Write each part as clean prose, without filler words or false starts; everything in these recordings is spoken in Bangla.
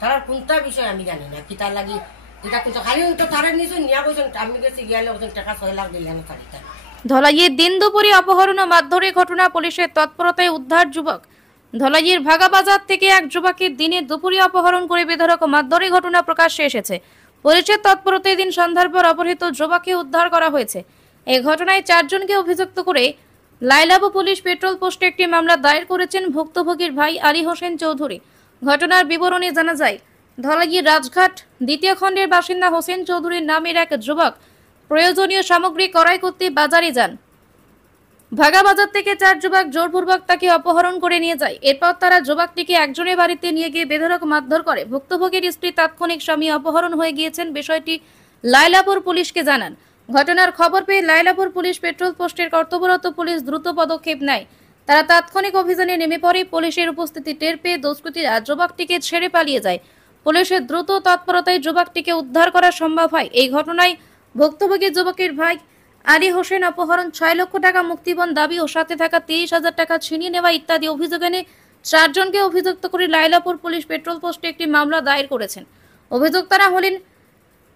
তার কোনটা বিষয় আমি জানি না, কি তার লাগি যেটা কিন্তু খালি তো তারের নিচে নিয়ে কইছেন আমি গেছি গিয়ালে ওজন টাকা 6 লাখ দিলেন তারিখটা। ধলাইয়ের দিন দুপুরে অপহরণ ও মারধরের ঘটনা, পুলিশের তৎপরতায় উদ্ধার যুবক। ধলাইয়ের ভাগাবাজার থেকে এক যুবকের দিনে দুপুরে অপহরণ করে বেধড়ক মারধরের ঘটনা প্রকাশ্যে এসেছে। পুলিশের তৎপরতায় দিন সন্ধ্যার পর অপহৃত যুবককে উদ্ধার করা হয়েছে। এই ঘটনায় 4 জনকে অভিযুক্ত করে লাইলাবু পুলিশ পেট্রোল পোস্টে একটি মামলা দায়ের করেছেন ভুক্তভোগীর ভাই আলী হোসেন চৌধুরী। ঘটনার বিবরণে জানা যায়, ধলাইয়ের রাজঘাট 2য় খণ্ডের বাসিন্দা হোসেন চৌধুরীর নামের এক যুবক প্রয়োজনীয় সামগ্রী ক্রয় করতে বাজারে যান। ভাগাবাজার থেকে 4 যুবক জোরপূর্বক তাকে অপহরণ করে নিয়ে যায়। এরপর তারা যুবকটিকে একজনের বাড়িতে নিয়ে গিয়ে বেধড়ক মারধর করে। ভুক্তভোগীর স্ত্রী তাৎক্ষণিক স্বামী অপহরণ হয়ে গিয়েছেন, বিষয়টি লাইলাপুর পুলিশকে জানান। ঘটনার খবর পেয়ে লাইলাপুর পুলিশ পেট্রোল পোস্টের কর্তব্যরত পুলিশ দ্রুত পদক্ষেপ নেয়। তারা তাৎক্ষণিক অভিযানে নেমে পড়ে। পুলিশের উপস্থিতি টের পেয়ে দুষ্কৃতীরা যুবকটিকে ছেড়ে পালিয়ে যায়। পুলিশের দ্রুত তৎপরতায় যুবকটিকে উদ্ধার করা সম্ভব হয়। এই ঘটনায় ভুক্তভোগী যুবকের ভাই আলী হোসেন অপহরণ, 6 লক্ষ টাকা মুক্তিপণ দাবি ও সাথে থাকা 30,000 টাকা ছিনিয়ে নেওয়া ইত্যাদি অভিযোগ এনে 4 জনকে অভিযুক্ত করে লাইলাপুর পুলিশ পেট্রোল পোস্টে একটি মামলা দায়ের করেছেন। অভিযুক্তরা হলেন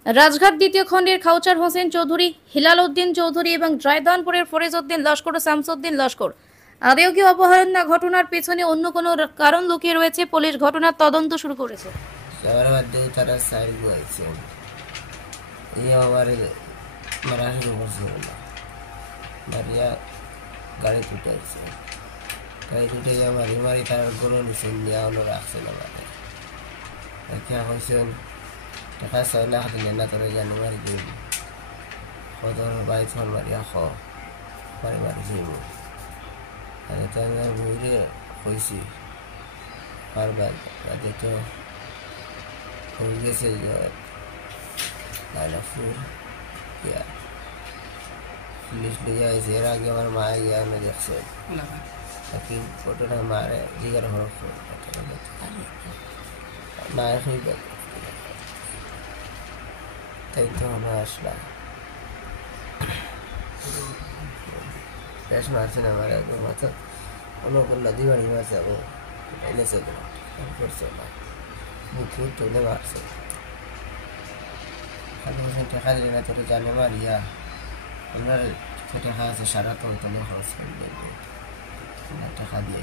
রাজঘাট 2য় খণ্ডের খাউচার হোসেন চৌধুরী, হিলাল উদ্দিন চৌধুরী এবং জয়দানপুরের ফরিজ উদ্দিন লস্কর ও শামসুদ্দিন লস্কর। আদেও কি অপহরণ না ঘটনার পেছনে অন্য কোনো কারণ লুকিয়ে রয়েছে, পুলিশ ঘটনার তদন্ত শুরু করেছে। মারা শুরু করছে মারিয়া গাড়ি ছুটাইছে, গাড়ি ছুটে মারি মারি তার গরু নিচে নিয়ে অন্য রাখছেন আমাদের রাখিয়া কইছেন টাকা 6 লাখ দিলে না তোর জানি মারি দিন কদর বাই ফোন মারিয়া মারি মারি যাইব। আরে তো আমি বুঝে কইছি বারবার তো হয়ে গেছে লাইলাপুর পুলিশ লিয়ে আইছে। এর আগে আমার মা গিয়া আমি দেখছে ফটোটা মারে জিগার মায়ের হইবে তাই তো আমরা আসলাম। বেশ মারছে না আমার একদম মাথা অন্য করলা দিবাড়ি মারছে ও এনেছে করছে না বুকুর তুলে মারছে। টাকা দিলে না তোর জানে মারিয়া আমরা টাকা আছে সারা তলে খরচ করে দেবো টাকা দিয়ে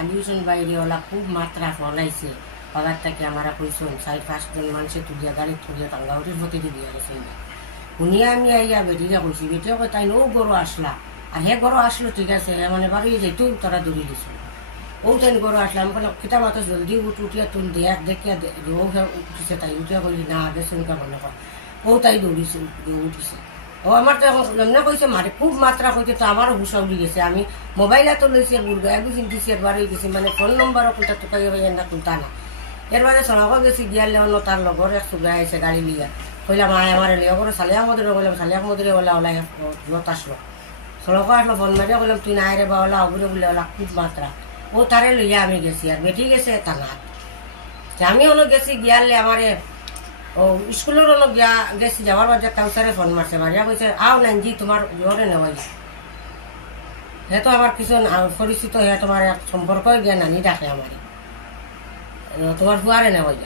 আলী হোসেন বাইরে ওলা খুব মাত্রা ফলাইছে। বাবার থেকে আমরা কইসন 4-5 জন মানুষে তুলিয়া গাড়ি তুলিয়া টাঙ্গাউটির প্রতি দিয়ে গেছে। শুনিয়া আমি আইয়া বেটিরা কইছি, বেটিও কই তাই ও গরু আসলা আর হে গরু আসলো ঠিক আছে মানে বাড়ি যাইতো তারা দৌড়ি দিছিল। ও তাই গরু আসলাম বলে কিতা মাত্র জলদি উঠিয়া তুল দেখ দেখিয়া উঠিছে। তাই উঠিয়া কইলি না গেছে মনে কর ও তাই দৌড়িছে উঠিছে। ও আমার তো এখন এমনি কইছে মারে খুব মাত্রা কইছে তো আমারও হুঁসা উড়ি গেছে। আমি মোবাইলে তো লইছি বুড়গা একদিন দিছি একবার হয়ে গেছি মানে ফোন নম্বরও কোনটা টুকাই না কোনটা না। এরবারে সড়কও গেছি গিয়ালে অন্য তার লগর এক সুগা আছে গাড়ি লিয়া কইলাম আয় আমার লিয়া করে সালিয়া মদুরে বললাম সালিয়া মদুরে ওলা ওলাই লত আসলো সড়কও আসলো ফোন মারিয়া বললাম তুই নাই রে বা ওলা অগুরে বলে ওলা খুব মাত্রা। ও তারে লইয়া আমি গেছি আর বেটি গেছে তার হাত। আমি অন্য গেছি গিয়ালে আমারে ও স্কুলের অন্য গিয়া গেছি যাওয়ার বাজে কাউসারে ফোন মারছে মারিয়া কইছে আও নাইজি তোমার জোরে নেওয়াই হে তো আমার কিছু পরিচিত হে তোমার এক সম্পর্ক গিয়া নানি ডাকে আমার তোমার ফুয়ারে নেওয়াই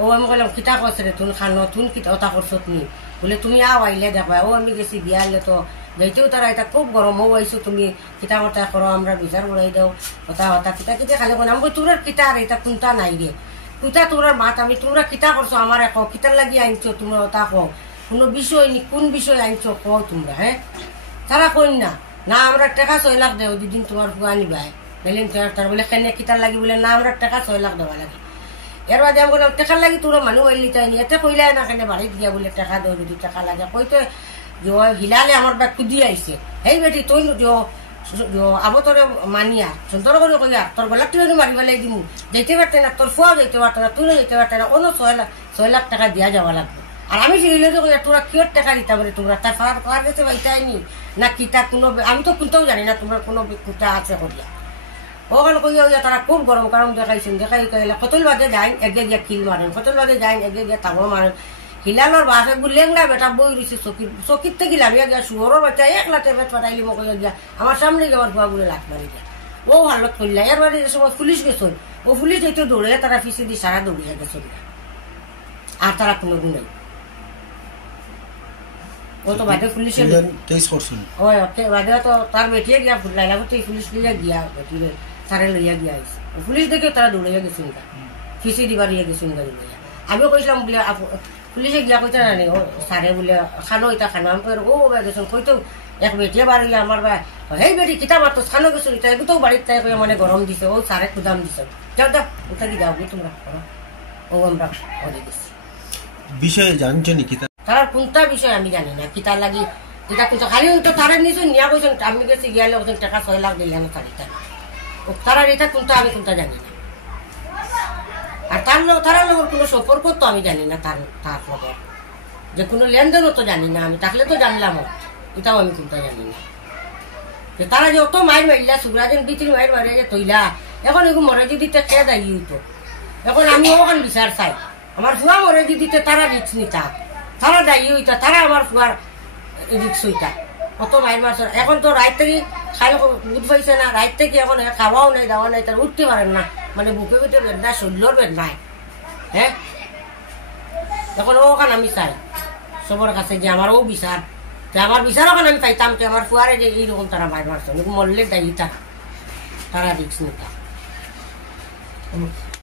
ও আমি কইলাম কিতা করছে রে তুন খান তুন কিতা ওটা করছো তুমি বলে তুমি আও আইলে দেখবা। ও আমি গেছি গিয়ালে তো যাইতেও তারা এটা খুব গরম হও আইসো তুমি কিতা কথা করো আমরা বিচার উড়াই দাও কথা কথা কিতা কিতা খালি বলে আমি তোর কিতা আর এটা কোনটা নাই রে কুইতা তোমরা মাত আমি তোমরা কিতা করছো আমার কো কিতার লাগি আনছো তোমরা ওটা কো কোনো বিষয় নি কোন বিষয় আনছো কো তোমরা হ্যাঁ তারা কই না না আমরা টাকা 6 লাখ দেও দুদিন তোমার ফুয়া নিবাই বলেন তার বলে কেন কিতার লাগি বলে না আমরা টাকা 6 লাখ দেওয়া লাগে। এর বাদে আমি বললাম টাকার লাগি তোরা মানুষ আইলি তাই নি এতে কইলাই না কেন বাড়িতে গিয়া বলে টাকা দেও যদি টাকা লাগে কইতে হিলালে আমার ব্যাগ কুদি আইছে এই বেটি তুই আবো তোরে মানিয়া সুন্দর করে কইয়া তোর গলা তুই মারিবা লাগি দিমু যেতে পারতে না তোর ফুয়া যেতে পারতে না তুই যেতে পারতে না অন্য 6 লাখ টাকা দিয়া যাওয়া লাগবে। আর আমি চিনিলে তো কইয়া তোরা কিয়র টাকা দিতে পারে তোমরা তার ফার কার গেছে বাইতাইনি না কিতা কোনো আমি তো কোনটাও জানি না তোমরা কোনো কুটা আছে করিয়া ওখানে কইয়া তারা খুব গরম কারণ দেখাইছেন দেখাই কইলা কতল বাদে যাই এক গিয়া খিল মারেন কতল বাদে যাই এক গিয়া তাবো মারেন। হিলানোর বাসে বুলেন না বেটা বই রয়েছে চকির থেকে লাভিয়া গিয়া শুয়োরের বাচ্চা 1 লাখের পেট পাঠাইলি মোক গিয়া আমার সামনে আমার ফুয়া গুলো লাখ মারি গিয়া ও হালত করলা এর বাড়ি সময় পুলিশ গেছে ও পুলিশ যেহেতু দৌড়ে তারা ফিসে দিয়ে সারা দৌড়িয়ে গেছে আর তারা কোনো গুণ নেই ও তো বাদে পুলিশের কেস করছেন ওই বাদে তো তার বেটিয়ে গিয়া লাইলা করতে পুলিশ লইয়া গিয়া বেটিয়ে সারে লইয়া গিয়া আইছে পুলিশ দেখে তারা দৌড়িয়া গেছে ফিসে দিবার ইয়ে গেছে গাড়ি লইয়া আমিও কইছিলাম বলে পুলিশে গিয়া কইতে জানি ও সারে বলে খানো এটা খানো আমি ও গেছেন কইতো এক বেটিয়ে বাড়ি আমার বা সেই বেটি কিতা মারতো খানো গেছিল এটা এগুলো বাড়ির তাই মানে গরম দিছে ও সারে কুদাম দিছে যাও যাও ওটা কি যাও তোমরা ও আমরা ওরে গেছি বিষয়ে জানছেন কি তার কোনটা বিষয় আমি জানি না কিতা লাগি কিতা কোনটা খালি তো তারা নিছো নিয়া কইছেন আমি গেছি গিয়ালে ওখানে টাকা 6 লাখ দিলাম তারিটা ও তারা এটা কোনটা আমি কোনটা জানি না আর তার লোকের কোনো সম্পর্ক তো আমি জানি না তার খবর যে কোনো লেনদেনও তো জানি না আমি থাকলে তো জানলাম এটাও আমি কোনটা জানি না যে তারা যে অত মাইর মারিলা সুরাজেন বিচির মাইর মারে যে তৈলা এখন এগুলো মরে যদি কে দায়ী হইতো এখন আমি ওখান বিচার চাই আমার ফুয়া মরে যদি তারা রিক্স নিতা তারা দায়ী হইতা তারা আমার ফুয়ার রিক্স হইতা অত মাইর মারছ এখন তো রাত থেকে খাই বুধ পাইছে না রাত থেকে এখন খাওয়াও নাই দাওয়া নাই তারা উঠতে পারেন না মানে বুকে বুকে বেদনা শরীরের বেদনায় হ্যাঁ এখন ওখান আমি চাই সবার কাছে যে আমারও বিচার আমার বিচার ওখানে আমি পাইতাম যে আমার ফুয়ারে যে এইরকম তারা মাইর মারছে মরলে দায়ী তারা রিক্স নিতা